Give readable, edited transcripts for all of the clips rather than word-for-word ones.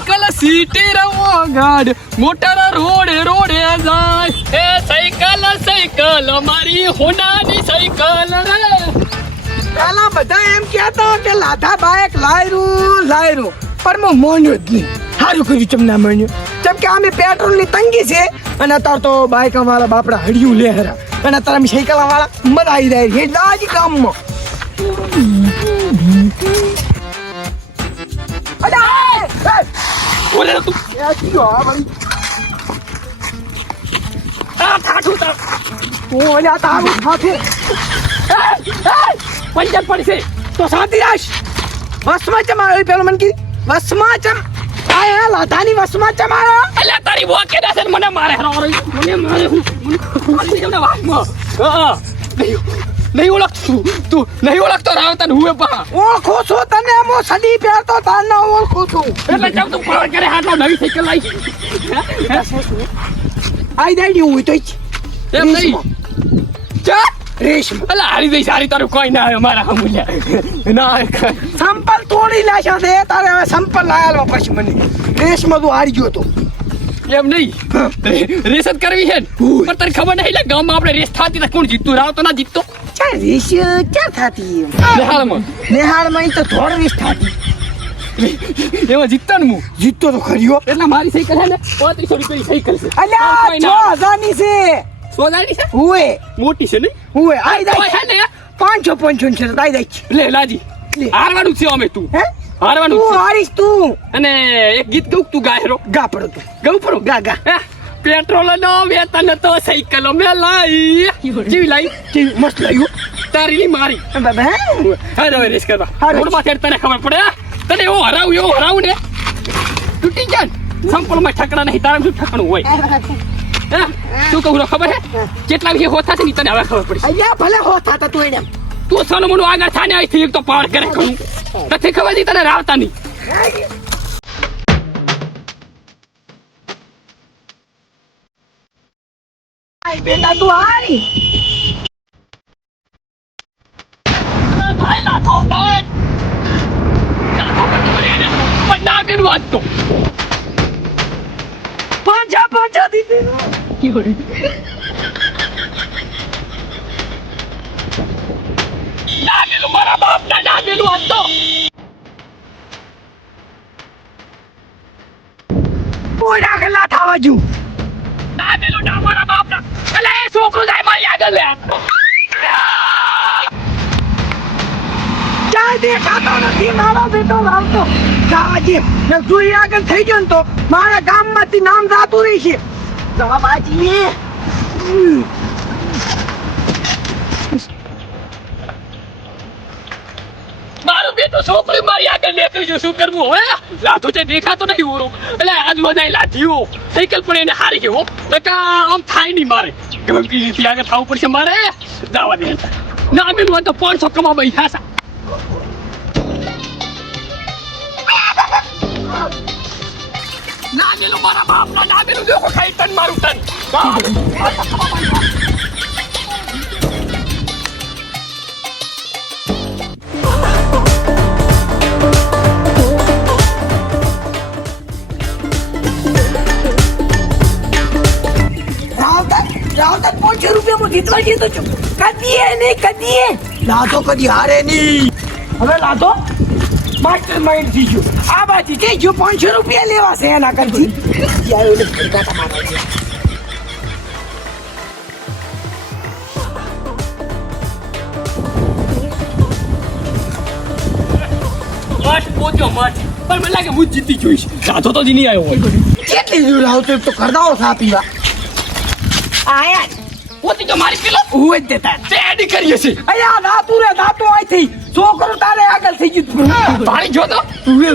Cycle city રમો ગાડ motor રોડે રોડે જાય એ સાયકલ મારી હોનાની સાયકલ પેલા બધા એમ કહેતા કે લાધા બાઈક લાયરું પણ હું માન્યો જ નહીં. સારું કર્યું ચમ ના માન્યો. જેમ કે અમે પેટ્રોલની તંગી છે અને અત્યારે તો બાઈક વાળા બાપડા હડિયું લેહરા અને અત્યારે અમે સાયકલ વાળા મજા આવી જાય છે દાજી કામમાં. બોલે તું પંચાયત પડશે તો શાંતિ રાખ. વસમાં ચમાડો પેલો મને કીધું વસમાં ચમ આ લાધાની વસમાં ચમાડો. અલ્યા તારી વો કે દે મને મારે મને મારે હું નહીં ઓળખતું તું નહીં ઓળખતો રાવતન હુએ પા ઓળખો છો તને મો સદી પહેરતો તાર ના ઓળખું છું. એટલે જબ તું ફોન કરે હાટલો નવી સાયકલ લાવી આઈ દાડી હું તો એમ નહીં ચા રેશમ અલા હારી દઈ સારી તારું કોઈ ના આવે મારા હમુલ્યા ના સંપલ તોડી લાશા દે તારે હવે સંપલ લાયાલો પછી મને રેશમાં તું હારી ગયો તો એમ નહીં રેસ જ કરવી છે પણ તને ખબર નહીં એટલે ગામમાં આપણે રેસ થતી કોણ જીતતું રાવ તો ના જીતતો ચા રેસ ક્યાં થાતી નેહાળમાં તો થોડ રેસ થાતી એમાં જીતતો ને હું જીતતો તો ખરીયો એટલે મારી સાયકલ છે ને 3500 રૂપિયાની સાયકલ છે અલ્યા 6000 ની છે સોનાની છે હુએ મોટી છે ને હુએ આઈ કોઈ દઈ છે ને 555 છે આઈ દઈ લે લાજી હારવાનું છે અમે તું હે હારવાનું તું હારીશ તું અને એક ગીત ગાઉં તું ગાયરો ગા પડો તું ગાઉં પડો ગા પેટ્રોલ નો વેતન તો સાયકલો મે લાઈ જેવી લાઈ કેવી મસ્ત લાગ્યું તારી ની મારી બાબા હવે રેસ કરવા હારું. રોડમાં ખેડ તને ખબર પડે તને એવો હરાવું ને તૂટી જાય સંપલ માં ઠકડા નહીં તારા શું ઠકણું હોય શું કહું ખબર હે કેટલા વિશે હોતા છે ને તને હવે ખબર પડી અલ્યા ભલે હો થાતા તું એને તું સોનું મોનું આગળ થાને આવી થી એક તો પાડ કરે ખરું નથી ખબર જી તને રાવતા નહીં આઈ બેટા તું હારી ભાઈ લાખો ભાઈ પણ ના બેન વાત તો પાંચા દીધી ના બેલું મારા બાપ ના બેલું વાત તો કોઈ રાખેલા થાવા જુ ના બેલું ના મારા બાપ ના એટલે એ છોકરું જાય મારી આગળ લે ક્યાંય દેખાતો નથી મારો બેટો લાવતો જાવાજી ને તું આગળ થઈ ગયો ને તો મારા ગામમાંથી નામ જાતું રહી છે જાવાજી મારું બેટું છોકરી મારી આગળ લેતું જો શું કરવું હવે લાધો છે દેખાતો નહીં ઓરો એટલે આજ વધાય લાધીઓ સાયકલ પણ એને હારી ગયો બેટા આમ થાય નહીં મારે ગમકી રીતે આગળ થવું પડશે મારે જવા દે ના બેલું તો 500 કમા બેઠા છે ના બેલું મારા બાપ ના બેલું દેખો ખાઈ તન મારું તન રાવતા 500 રૂપિયામાં જીતવા જીતો છું કદીએ લાતો કદી હારે નહીં હવે લાતો માસ્ટર માઇન્ડ થઈ ગયો આ બાજી કે જો 500 રૂપિયા લેવા છે એના કરતી યાર ઓલે ફરકા તમારા મસ્ત પહોંચ્યો મસ્ત પણ મને લાગે હું જીતી જોઈશ સાધો તો જ નહીં આવ્યો હોય કેટલી દૂર આવતો તો કરદાઓ સા પીવા આયા પોતી તો મારી પેલો હું જ દેતા એડી કરીએ છે અયા દાતું આઈ થઈ છોકરો તારે આગળ થઈ ગયું પાણી જો તો ઉવે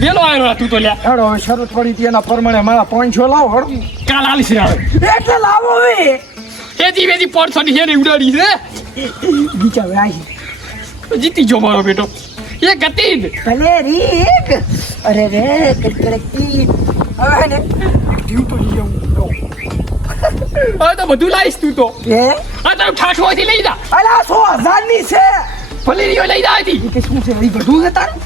વેલો આવ્યો તું તો લ્યા હેડો શરત પડી હતી એના પ્રમાણે મારા 500 લાવો હડો કાલ આલીશ રે આવે એટલે લાવો હવે એજી વેજી 500 ની હેરી ઉડાડી છે બીજા ભાઈ જીતી જો મારો બેટો એ ગતી ભલે રીક અરે રે કડકડી હવે ને જીવ તો લઈ આવું હવે તો બધું લાઈશ તું તો એ આ તારું ઠાઠ હોય લઈ જા અલા 100,000 ની છે ફલેરીઓ લઈ જા હતી કે શું છે એ બધું છે તારું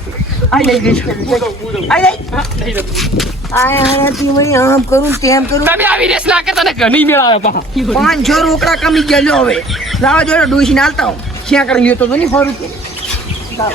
આઈ લઈ જઈશ આઈ લઈ હા, નહીં રમવું. આયા તી વળી આમ કરું તેમ કરું તમે આવી રેસ લાગે તને ઘણી મેળાવે પાછા. 500 રોકડા કમી ગયા લો હવે લાવા જોડે ડોસી નાલતા હું ક્યાં કરી લ્યો તો નહીં 100 રૂપિયા